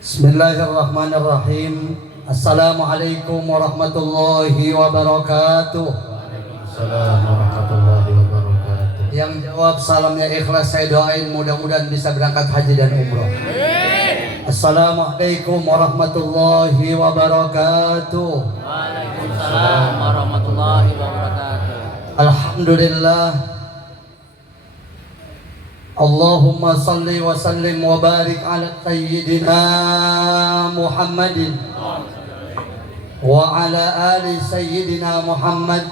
Bismillahirrahmanirrahim. Assalamualaikum warahmatullahi wabarakatuh. Waalaikumsalam warahmatullahi wabarakatuh. Yang jawab salamnya ikhlas, saya doain mudah-mudahan bisa berangkat haji dan umroh. Assalamualaikum warahmatullahi wabarakatuh. Waalaikumsalam warahmatullahi wabarakatuh. Alhamdulillah. Allahumma salli wa sallim wa barik ala sayyidina Muhammadin wa ala ali sayyidina Muhammad.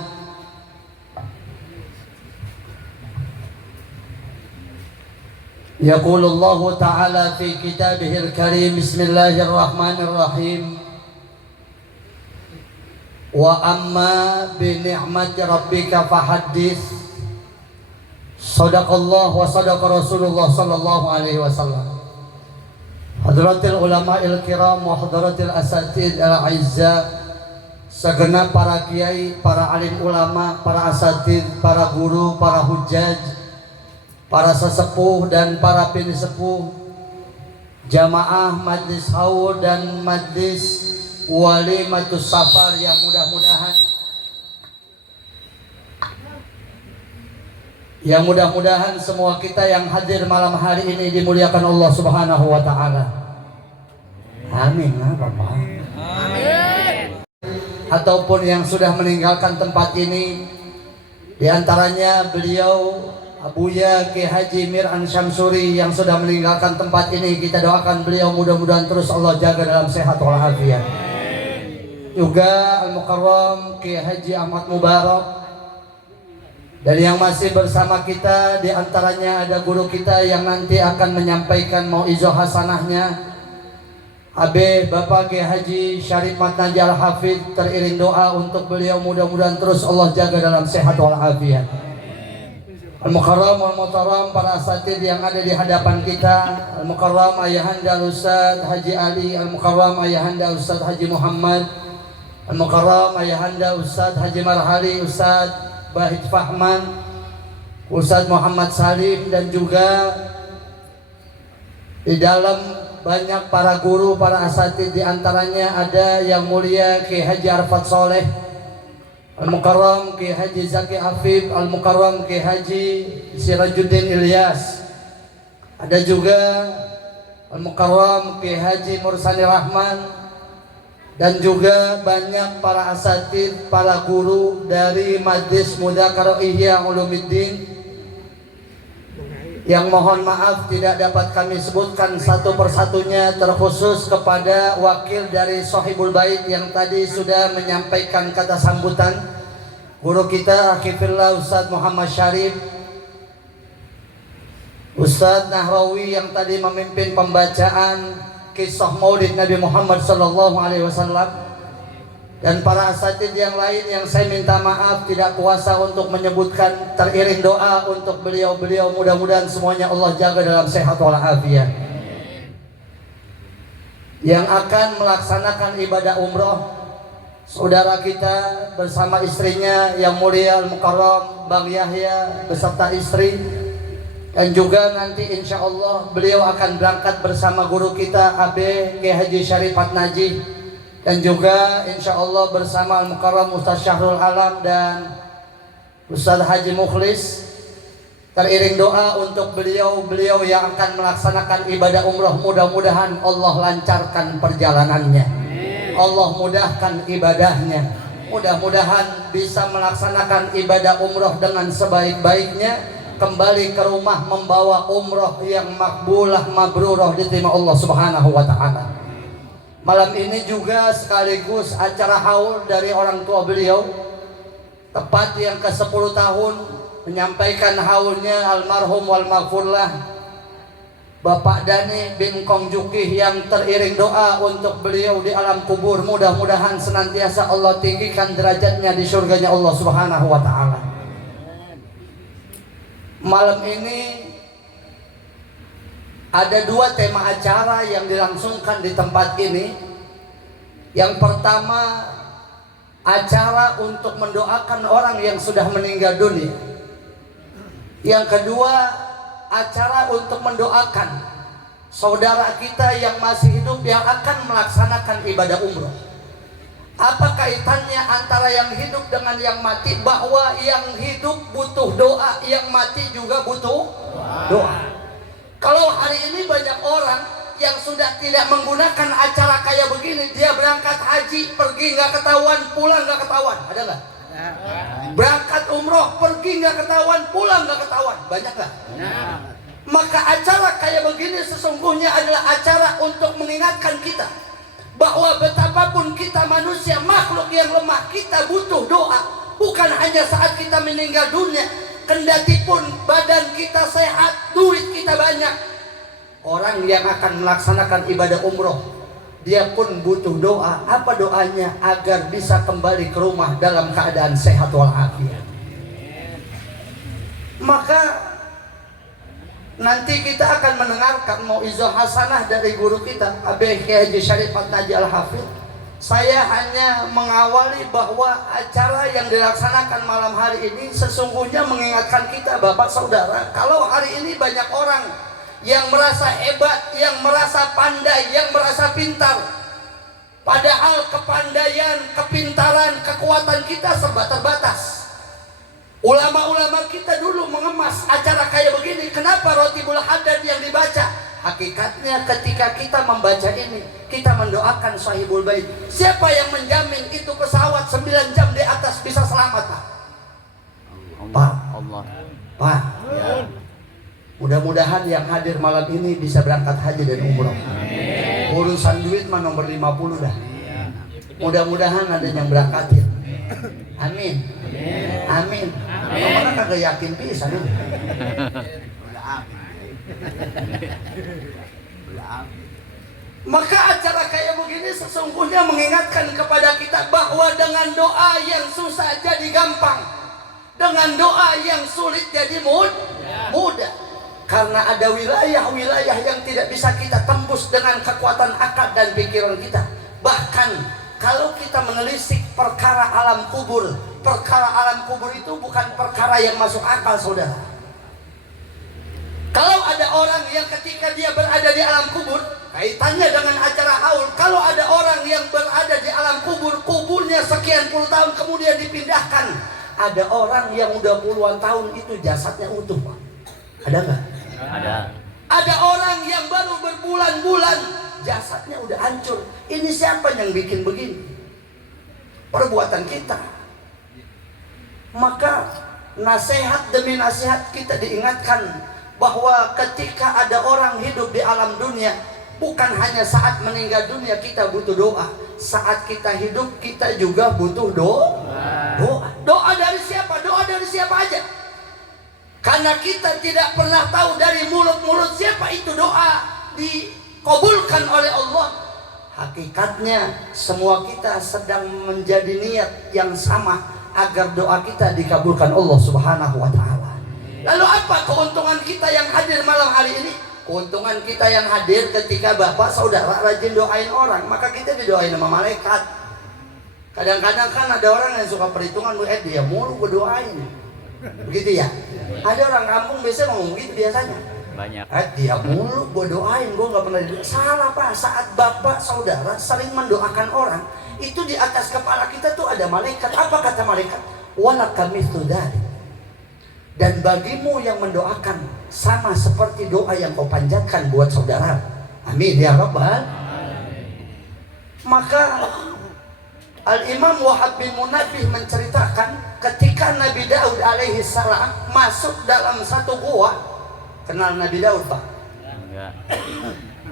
Yaqulu Allah Ta'ala fi kitabihil karim. Bismillahirrahmanirrahim. Wa amma bi ni'mati rabbika fahaddits. Sadaqallah wa sadaqa Rasulullah sallallahu alaihi wasallam. Hadratil ulama'il kiram wa hadratil asatid al-aizza, segenap para kiai, para alim ulama, para asatid, para guru, para hujjaj, para sesepuh dan para pinisepuh, jamaah majlis haul dan majlis walimatus safar yang mudah-mudahan semua kita yang hadir malam hari ini dimuliakan Allah Subhanahu wa taala. Amin. Amin. Ataupun yang sudah meninggalkan tempat ini, di antaranya beliau Abuya Ki Haji Mir'an Syamsuri yang sudah meninggalkan tempat ini, kita doakan beliau mudah-mudahan terus Allah jaga dalam sehat walafiat. Juga Al-Mukarram Ki Haji Ahmad Mubarak. Dan yang masih bersama kita di antaranya ada guru kita yang nanti akan menyampaikan mau'izah hasanahnya, Abe Bapak Ki Haji Syarif Matnaji Al-Hafidh, teriring doa untuk beliau mudah-mudahan terus Allah jaga dalam sehat walafiat. Al-Mukarram Al-Muhtaram, para asatid yang ada di hadapan kita, Al-Mukarram Ayahanda Ustaz Haji Ali, Al-Mukarram Ayahanda Ustaz Haji Muhammad, Al-Mukarram Ayahanda Ustaz Haji Marhali, Ustaz Bahid Fahman, Ustaz Muhammad Salim, dan juga di dalam banyak para guru, para asatid, di antaranya ada yang mulia Ki Haji Arfat Soleh, Al-Mukarram Ki Haji Zaki Afif, Al-Mukarram Ki Haji Sirajuddin Ilyas, ada juga Al-Mukarram Ki Haji Mursani Rahman, dan juga banyak para asatid, para guru dari Majlis Mudzakarah Ihya Ulumuddin yang mohon maaf tidak dapat kami sebutkan satu persatunya, terkhusus kepada wakil dari Sohibul Bait yang tadi sudah menyampaikan kata sambutan, guru kita Akifillah Ustaz Muhammad Syarif, Ustaz Nahrawi yang tadi memimpin pembacaan kisah Maulid Nabi Muhammad sallallahu alaihi wasallam, dan para asatid yang lain yang saya minta maaf tidak kuasa untuk menyebutkan, teriring doa untuk beliau-beliau mudah-mudahan semuanya Allah jaga dalam sehat walafiat. Yang akan melaksanakan ibadah umroh saudara kita bersama istrinya yang mulia Al-Mukarram Bang Yahya beserta istri, dan juga nanti insya Allah beliau akan berangkat bersama guru kita Abe Ki Haji Syarif Matnaji, dan juga insya Allah bersama Al-Mukarram Ustaz Syahrul Alam dan Ustaz Haji Mukhlis, teriring doa untuk beliau-beliau yang akan melaksanakan ibadah umroh. Mudah-mudahan Allah lancarkan perjalanannya, Allah mudahkan ibadahnya, mudah-mudahan bisa melaksanakan ibadah umroh dengan sebaik-baiknya, kembali ke rumah membawa umroh yang makbulah mabrurah, diterima Allah Subhanahu wa taala. Malam ini juga sekaligus acara haul dari orang tua beliau, tepat yang ke-10 tahun menyampaikan haulnya almarhum wal maghfurlah Bapak Dani bin Kong Jukih, yang teriring doa untuk beliau di alam kubur, mudah-mudahan senantiasa Allah tinggikan derajatnya di surganya Allah Subhanahu wa taala. Malam ini ada dua tema acara yang dilangsungkan di tempat ini. Yang pertama, acara untuk mendoakan orang yang sudah meninggal dunia. Yang kedua, acara untuk mendoakan saudara kita yang masih hidup yang akan melaksanakan ibadah umroh. Apa kaitannya antara yang hidup dengan yang mati? Bahwa yang hidup butuh doa, yang mati juga butuh doa. Kalau hari ini banyak orang yang sudah tidak menggunakan acara kayak begini, dia berangkat haji, pergi nggak ketahuan, pulang nggak ketahuan, ada nggak? Berangkat umroh, pergi nggak ketahuan, pulang nggak ketahuan, banyak nggak? Maka acara kayak begini sesungguhnya adalah acara untuk mengingatkan kita bahwa betapapun kita manusia, makhluk yang lemah, kita butuh doa. Bukan hanya saat kita meninggal dunia, kendati pun badan kita sehat, duit kita banyak. Orang yang akan melaksanakan ibadah umroh, dia pun butuh doa. Apa doanya? Agar bisa kembali ke rumah dalam keadaan sehat walafiat. Maka nanti kita akan mendengarkan mauizah hasanah dari guru kita Habib Kiai Haji Syarif Fatnaji Al-Hafidh. Saya hanya mengawali bahwa acara yang dilaksanakan malam hari ini sesungguhnya mengingatkan kita Bapak Saudara, kalau hari ini banyak orang yang merasa hebat, yang merasa pandai, yang merasa pintar, padahal kepandaian, kepintaran, kekuatan kita serba terbatas. Ulama-ulama kita dulu mengemas acara kayak begini. Kenapa Rotibul Haddad yang dibaca? Hakikatnya ketika kita membaca ini, kita mendoakan sahibul bait. Siapa yang menjamin itu pesawat 9 jam di atas bisa selamat, Pak? Pak, Pak, ya. Mudah-mudahan yang hadir malam ini bisa berangkat haji dan umroh. Urusan duit mah nomor 50 dah. Mudah-mudahan ada yang berangkatin. Amin. Amin. Mana kagak yakin pisan ini. Maka acara kayak begini sesungguhnya mengingatkan kepada kita bahwa dengan doa yang susah jadi gampang, dengan doa yang sulit jadi mudah. Karena ada wilayah-wilayah yang tidak bisa kita tembus dengan kekuatan akal dan pikiran kita. Bahkan kalau kita menelisik perkara alam kubur itu bukan perkara yang masuk akal, saudara. Kalau ada orang yang ketika dia berada di alam kubur, kaitannya dengan acara haul. Kalau ada orang yang berada di alam kubur, kuburnya sekian puluh tahun kemudian dipindahkan. Ada orang yang udah puluhan tahun itu jasadnya utuh, Pak. Ada nggak? Ada orang yang baru berbulan-bulan jasadnya udah hancur. Ini siapa yang bikin begini? Perbuatan kita. Maka nasihat demi nasihat kita diingatkan bahwa ketika ada orang hidup di alam dunia, bukan hanya saat meninggal dunia kita butuh doa. Saat kita hidup kita juga butuh doa. Doa dari siapa? Doa dari siapa aja. Karena kita tidak pernah tahu dari mulut-mulut siapa itu doa dikabulkan oleh Allah. Hakikatnya semua kita sedang menjadi niat yang sama agar doa kita dikabulkan Allah Subhanahu wa ta'ala. Lalu apa keuntungan kita yang hadir malam hari ini? Keuntungan kita yang hadir ketika Bapak Saudara rajin doain orang, maka kita didoain sama malaikat. Kadang-kadang kan ada orang yang suka perhitungan, dia mulu berdoain. Begitu ya? Ada orang kampung biasanya ngomong gitu biasanya. Banyak. Dia mulu gue doain, gue gak pernah didoain. Salah, Pak. Saat Bapak Saudara sering mendoakan orang, itu di atas kepala kita tuh ada malaikat. Apa kata malaikat? Walaka mithlu dzalik. Dan bagimu yang mendoakan sama seperti doa yang kau panjatkan buat saudara. Amin ya Rabbal. Maka Al-Imam Wahab bin Munabbih menceritakan ketika Nabi Daud alaihi salam masuk dalam satu gua. Kenal Nabi Daud, Pak? Enggak.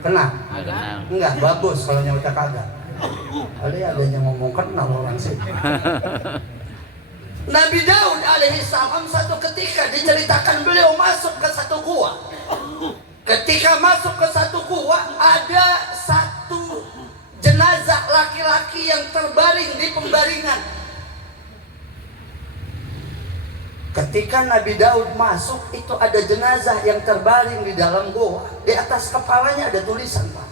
Kenal? Kenal. Enggak, bagus kalau nyauta kagak. Ada yang ngomong kenal orang sih. Nabi Daud alaihi salam satu ketika diceritakan beliau masuk ke satu gua. Ketika masuk ke satu gua ada satu jenazah laki-laki yang terbaring di pembaringan. Ketika Nabi Daud masuk, itu ada jenazah yang terbaring di dalam gua. Di atas kepalanya ada tulisan, Pak.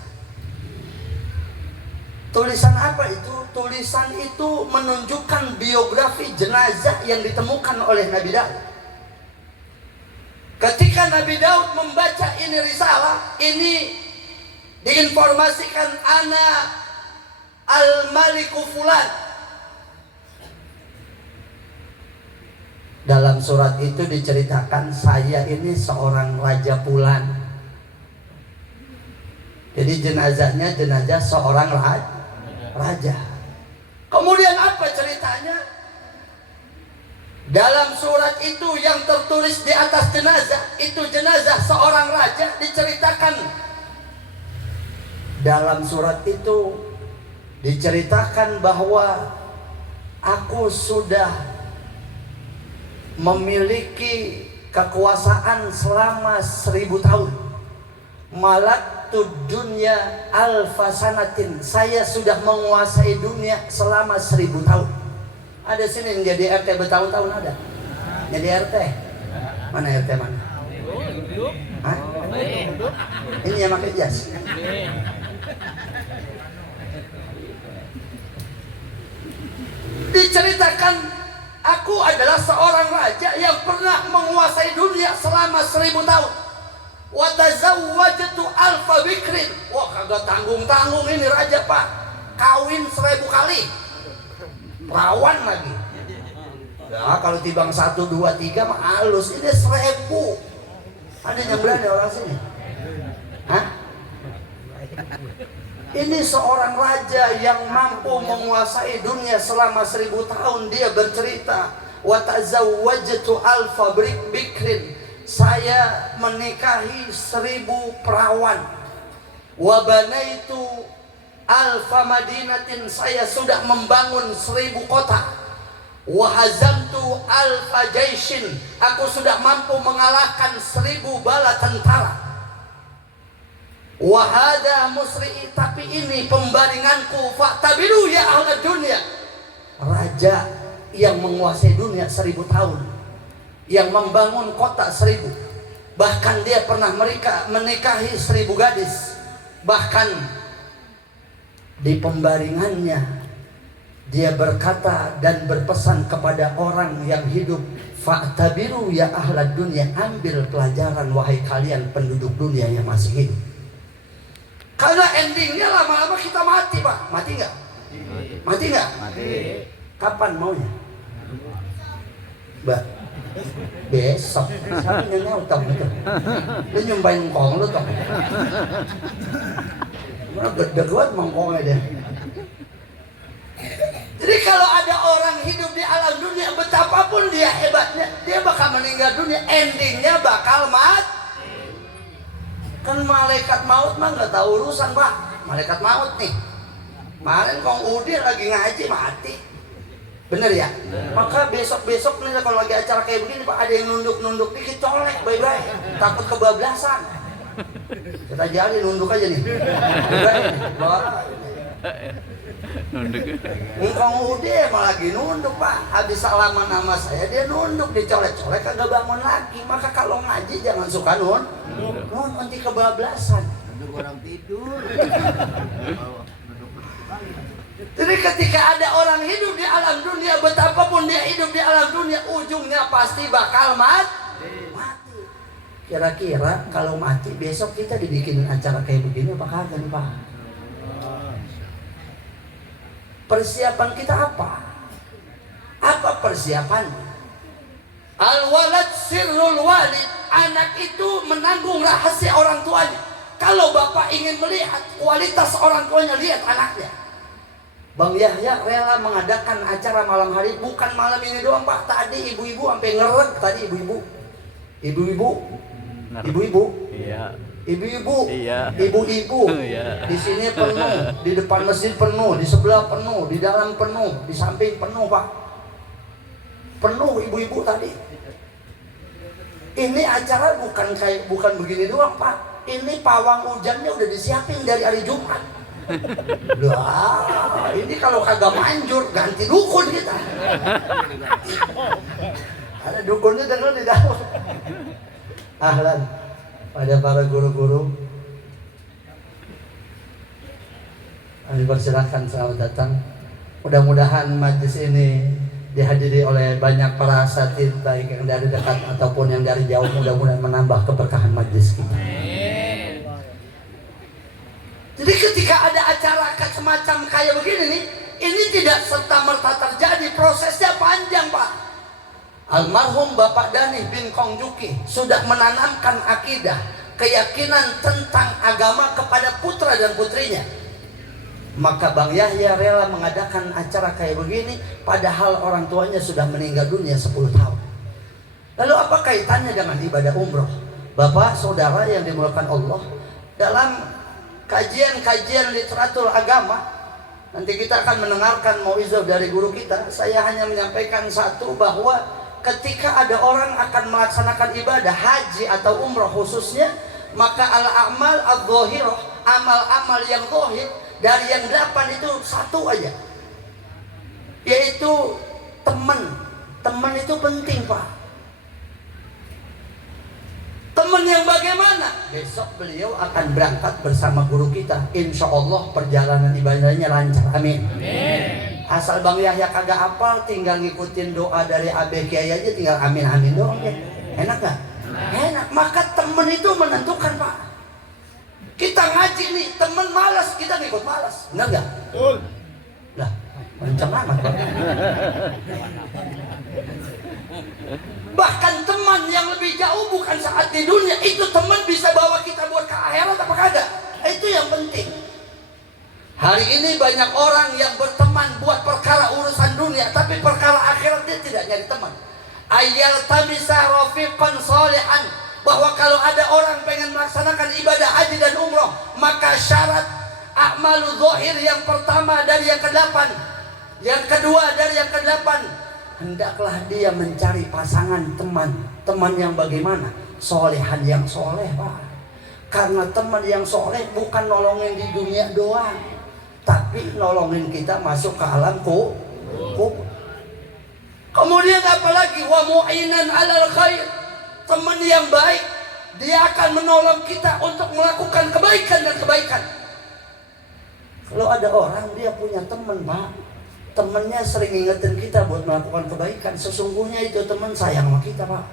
Tulisan apa itu? Tulisan itu menunjukkan biografi jenazah yang ditemukan oleh Nabi Daud. Ketika Nabi Daud membaca ini risalah, ini diinformasikan ana al-maliku fulan. Dalam surat itu diceritakan saya ini seorang raja fulan. Jadi jenazahnya jenazah seorang raja. Kemudian apa ceritanya? Dalam surat itu yang tertulis di atas jenazah, itu jenazah seorang raja diceritakan. Dalam surat itu diceritakan bahwa aku sudah memiliki kekuasaan selama 1000 tahun. Malaktu dunya alfasanatin. Saya sudah menguasai dunia selama 1000 tahun. Ada sini yang jadi RT bertahun-tahun ada. Jadi RT. Mana RT mana? Hah? Ini yang pakai jas. Diceritakan aku adalah seorang raja yang pernah menguasai dunia selama 1000 tahun. Wa tazawwajtu alfa bikrin. Wah, kagak tanggung-tanggung ini raja, Pak. Kawin 1000 kali. Perawan lagi. Nah, kalau tibang 1, 2, 3 mah halus. Ini 1000. Ada yang berani orang sini? Hah? Ini seorang raja yang mampu menguasai dunia selama 1000 tahun. Dia bercerita, wa tazawwajtu alfa bikrin. Saya menikahi 1000 perawan. Wa banaitu alfa madinatin. Saya sudah membangun 1000 kota. Wa hazamtu alfa jaishin. Aku sudah mampu mengalahkan 1000 bala tentara. Wa hadha musri'i. Tapi ini pembaringanku. Fa'tabiru ya ahli dunia. Raja yang menguasai dunia 1000 tahun, yang membangun kota 1000. Bahkan dia pernah menikahi 1000 gadis. Bahkan di pembaringannya dia berkata dan berpesan kepada orang yang hidup, fa'tabiru ya ahlad dunia. Ambil pelajaran wahai kalian penduduk dunia yang masih hidup. Karena endingnya lama-lama kita mati, Pak. Mati nggak? Mati nggak? Mati. Kapan maunya? Mbak, besok. Siapa yang nyautak gitu? Lu nyumpain kong lu toh. Mana gede banget mangkongnya dia. Jadi kalau ada orang hidup di alam dunia, betapapun dia hebatnya, dia bakal meninggal dunia. Endingnya bakal mati. Kan malaikat maut mah nggak tahu urusan, Pak. Malaikat maut nih. Kemarin Kong Udir lagi ngaji mati. Bener ya? Maka besok-besok nih kalau lagi acara kayak begini, Pak, ada yang nunduk-nunduk dikit, colek, bye-bye. Takut kebablasan. Kita jadi nunduk aja nih. Nunduk. Kong Udir malah lagi nunduk, Pak. Habis salaman nama saya, dia nunduk, dicolek-colek, kagak bangun lagi. Maka kalau ngaji jangan suka nanti kebablasan. Nunduk orang tidur. Jadi ketika ada orang hidup di alam dunia, betapapun dia hidup di alam dunia, ujungnya pasti bakal mati. Kira-kira kalau mati besok kita dibikin acara kayak begini apa kagak nih, Pak? Persiapan kita apa? Apa persiapannya? Al-walad sirrul walid. Anak itu menanggung rahasia orang tuanya. Kalau bapak ingin melihat kualitas orang tuanya, lihat anaknya. Bang Yahya rela mengadakan acara malam hari, bukan malam ini doang, Pak. Tadi ibu-ibu sampai ngerek tadi ibu-ibu. Iya. Ibu-ibu. Iya. Di sini penuh, di depan masjid penuh, di sebelah penuh, di dalam penuh, di samping penuh, Pak. Penuh ibu-ibu tadi. Ini acara bukan begini doang, Pak. Ini pawang hujannya udah disiapin dari hari Jumat. Lah, ini kalau kagak manjur ganti dukun kita. Ada dukunnya dengar di dalam. Ahlan pada para guru-guru. Kami persilakan selamat datang. Mudah-mudahan majlis ini dihadiri oleh banyak para asatidz, baik yang dari dekat ataupun yang dari jauh. Mudah-mudahan menambah keberkahan majlis kita. semacam kayak begini nih, ini tidak serta-merta terjadi, prosesnya panjang Pak. Almarhum Bapak Dani bin Kongjuki sudah menanamkan akidah, keyakinan tentang agama kepada putra dan putrinya. Maka Bang Yahya rela mengadakan acara kayak begini padahal orang tuanya sudah meninggal dunia 10 tahun. Lalu apa kaitannya dengan ibadah umroh? Bapak, saudara yang dimuliakan Allah, dalam kajian-kajian literatur agama, nanti kita akan mendengarkan mauizah dari guru kita. Saya hanya menyampaikan satu, bahwa ketika ada orang akan melaksanakan ibadah haji atau umroh khususnya, maka al-amal adz-dzahirah, amal-amal yang zahir dari yang 8 itu satu aja, yaitu teman. Teman itu penting Pak. Teman yang bagaimana? Besok beliau akan berangkat bersama guru kita. Insya Allah perjalanan ibadahnya lancar. Amin. Amin. Asal Bang Yahya kagak hafal, tinggal ngikutin doa dari Abe Kiai aja, tinggal amin amin doang ya. Enak gak? Enak. Maka teman itu menentukan Pak. Kita ngaji nih, teman malas, kita ngikut malas. Benar gak? Betul. Lah, kenceng amat Pak. Bahkan teman yang lebih jauh bukan saat di dunia, itu teman bisa bawa kita buat ke akhirat apa kagak? Itu yang penting. Hari ini banyak orang yang berteman buat perkara urusan dunia, tapi perkara akhirat dia tidak nyari teman. Ayal tamisa rafiqan sholihan, bahwa kalau ada orang pengen melaksanakan ibadah haji dan umroh, maka syarat a'malu zahir yang pertama dari yang ke-8, yang kedua dari yang ke-8, hendaklah dia mencari pasangan teman yang bagaimana? Solehan yang soleh Pak. Karena teman yang soleh bukan nolongin di dunia doang, tapi nolongin kita masuk ke alam kubur. Kemudian apalagi wa mu'inan 'alal khair, teman yang baik, dia akan menolong kita untuk melakukan kebaikan dan kebaikan. Kalau ada orang dia punya teman Pak, temennya sering ngingetin kita buat melakukan kebaikan, sesungguhnya itu teman sayang sama kita Pak.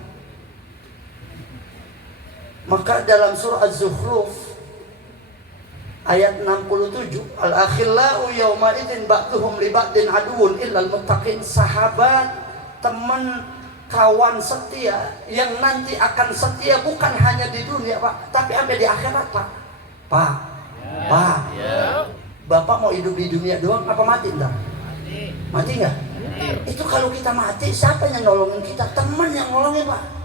Maka dalam surah Az-Zukhruf ayat 67, al-akhillau yawma idzin ba'duhum li ba'din aduwwun illal muttaqin, sahabat, teman, kawan setia yang nanti akan setia bukan hanya di dunia Pak, tapi sampai di akhirat Pak. Pak, Bapak mau hidup di dunia doang apa mati ntar? Mati nggak? Itu kalau kita mati, siapa yang nolongin kita? Teman yang nolongin Pak.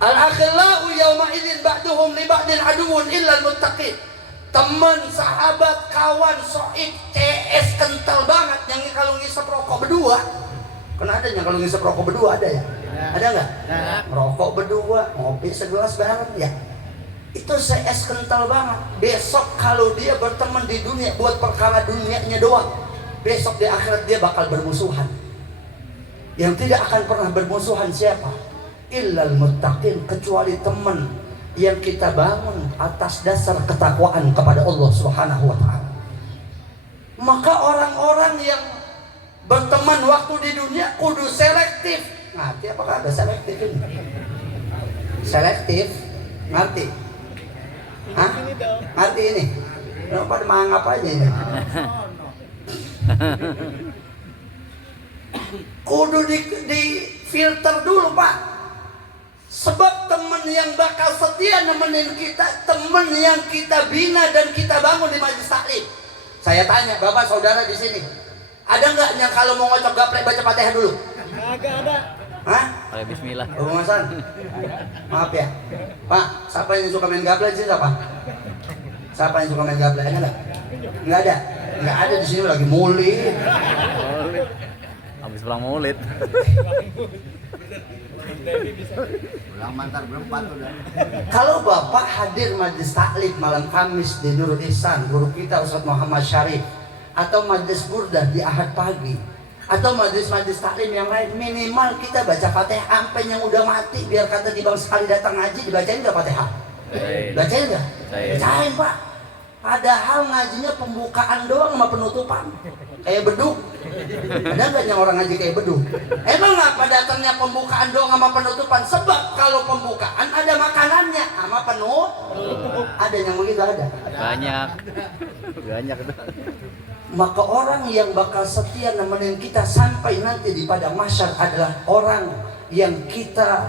Al-akhillau yawma idzin ba'duhum li ba'din aduwwun illal muttaqin. Teman, sahabat, kawan, soib, CS kental banget yang kalau ngisep rokok berdua. Kan ada yang kalau ngisep rokok berdua, ada ya? Ada nggak? Rokok berdua, ngopi segelas bareng ya. Itu CS kental banget. Besok kalau dia berteman di dunia buat perkara dunianya doang, besok di akhirat dia bakal bermusuhan. Yang tidak akan pernah bermusuhan siapa? Illal muttaqin, kecuali teman yang kita bangun atas dasar ketakwaan kepada Allah Subhanahu wa taala. Maka orang-orang yang berteman waktu di dunia kudu selektif. Ngerti apakah ada selektif ini? Selektif, ngerti? Hah? Ngerti ini? Kenapa mangap aja ini? Kudu di filter dulu Pak. Sebab teman yang bakal setia nemenin kita, teman yang kita bina dan kita bangun di majelis taklim. Saya tanya Bapak saudara di sini, ada nggak yang kalau mau ngocok gaplek baca Fatihah dulu? Agak ada. Hah? Bismillah. Bang Hasan, maaf ya Pak, siapa yang suka main gaplek sih siapa? Siapa yang suka main gaplek? Ada nggak? Nggak ada? Nggak ada di sini lagi maulid. Habis pulang maulid. Pulang mantar berempat udah. Kalau Bapak hadir majelis taklim malam Kamis di Nurul Ihsan, guru kita Ustaz Muhammad Syarif, atau majelis burdah di Ahad pagi, atau majelis-majelis taklim yang lain, minimal kita baca Fatihah sampai yang udah mati, biar kata di bang sekali datang ngaji dibacain nggak Fatihah? Bacain nggak? Bacain Pak. Padahal ngajinya pembukaan doang sama penutupan, kayak beduk. Ada nggak yang orang ngaji kayak bedu? Emang apa datangnya pembukaan doang sama penutupan? Sebab kalau pembukaan ada makanannya sama penutup. Ada yang begitu ada. Banyak. Maka orang yang bakal setia nemenin kita sampai nanti di padang mahsyar adalah orang yang kita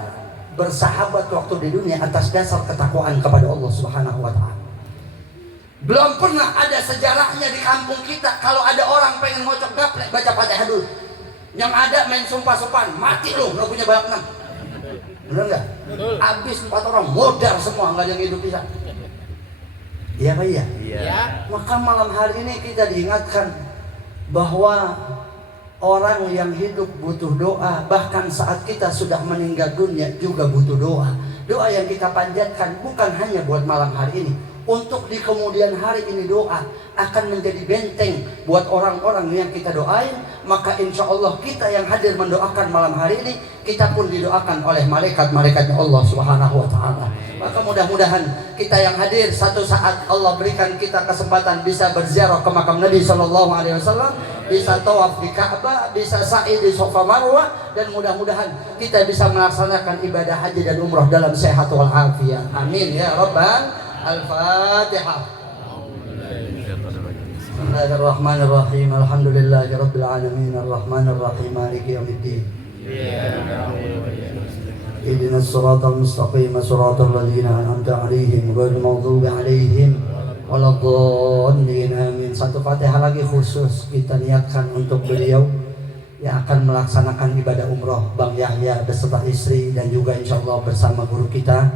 bersahabat waktu di dunia atas dasar ketakwaan kepada Allah Subhanahu wa taala. Belum pernah ada sejarahnya di kampung kita kalau ada orang pengen ngocok gaplek baca Fatihah dulu. Yang ada main sumpah-sumpahan, mati lu, enggak punya balap 6. Benar enggak? Habis 4 orang modal semua, enggak ada yang hidup bisa. Iya Pak iya? Iya. Maka malam hari ini kita diingatkan bahwa orang yang hidup butuh doa, bahkan saat kita sudah meninggal dunia juga butuh doa. Doa yang kita panjatkan bukan hanya buat malam hari ini, untuk di kemudian hari ini doa akan menjadi benteng buat orang-orang yang kita doain. Maka insya Allah kita yang hadir mendoakan malam hari ini, kita pun didoakan oleh malaikat-malaikatnya Allah Subhanahu wa ta'ala. Maka mudah-mudahan kita yang hadir satu saat Allah berikan kita kesempatan bisa berziarah ke makam Nabi SAW, bisa tawaf di Ka'bah, bisa sa'i di Safa Marwah, dan mudah-mudahan kita bisa melaksanakan ibadah haji dan umrah dalam sehat wal afiat. Amin ya rabbal Al-Fatihah. Bismillahirrahmanirrahim. Alhamdulillahirabbil alamin arrahmanirrahim maliki yaumiddin. Ihdinas siratal mustaqim siratal ladzina an'amta 'alaihim ghairil maghdubi 'alaihim waladdallin. Amin. Satu Fatihah lagi khusus kita niatkan untuk beliau yang akan melaksanakan ibadah umroh, Bang Yahya beserta istri dan juga insyaallah bersama guru kita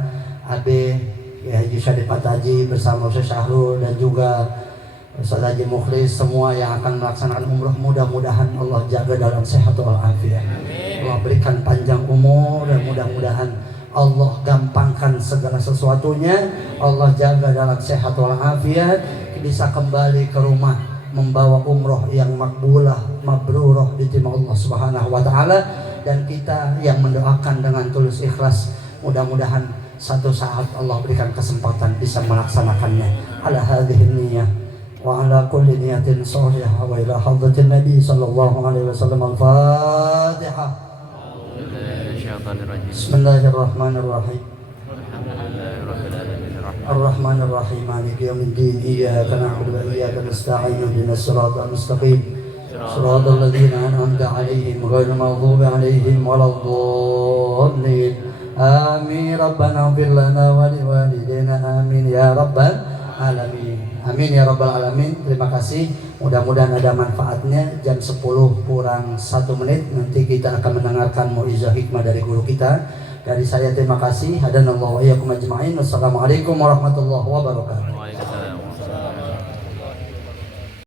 Abe ya Haji Syarif Haji bersama Ustaz Syahrul dan juga Ustaz Haji Mukhlis, semua yang akan melaksanakan umroh. Mudah-mudahan Allah jaga dalam sehat wal afiat. Allah berikan panjang umur dan mudah-mudahan Allah gampangkan segala sesuatunya. Allah jaga dalam sehat wal afiat, bisa kembali ke rumah membawa umroh yang makbulah, mabrurah diterima Allah Subhanahu wa taala, dan kita yang mendoakan dengan tulus ikhlas mudah-mudahan satu saat Allah berikan kesempatan bisa melaksanakannya. Ala hadhihi niyyah wa ala kulli niyatin shaliha wa ila hadratin Nabi sallallahu alaihi wasallam. Al-Fatihah. Bismillahirrahmanirrahim. Ar-Rahmanir Rahim. Maliki yaumiddin. Iyyaka na'budu wa iyyaka nasta'in. Ihdinas siratal mustaqim. Siratal ladzina an'amta 'alaihim ghairil maghdubi 'alaihim waladdallin. Amin. Rabbana ighfir lana wa liwalidayna. Amin ya rabbal alamin. Amin ya rabbal alamin. Terima kasih. Mudah-mudahan ada manfaatnya. Jam 10 kurang 1 menit nanti kita akan mendengarkan mau'izah hikmah dari guru kita. Dari saya terima kasih. Hadanallahu wa iyyakum ajma'in. Wassalamualaikum warahmatullahi wabarakatuh.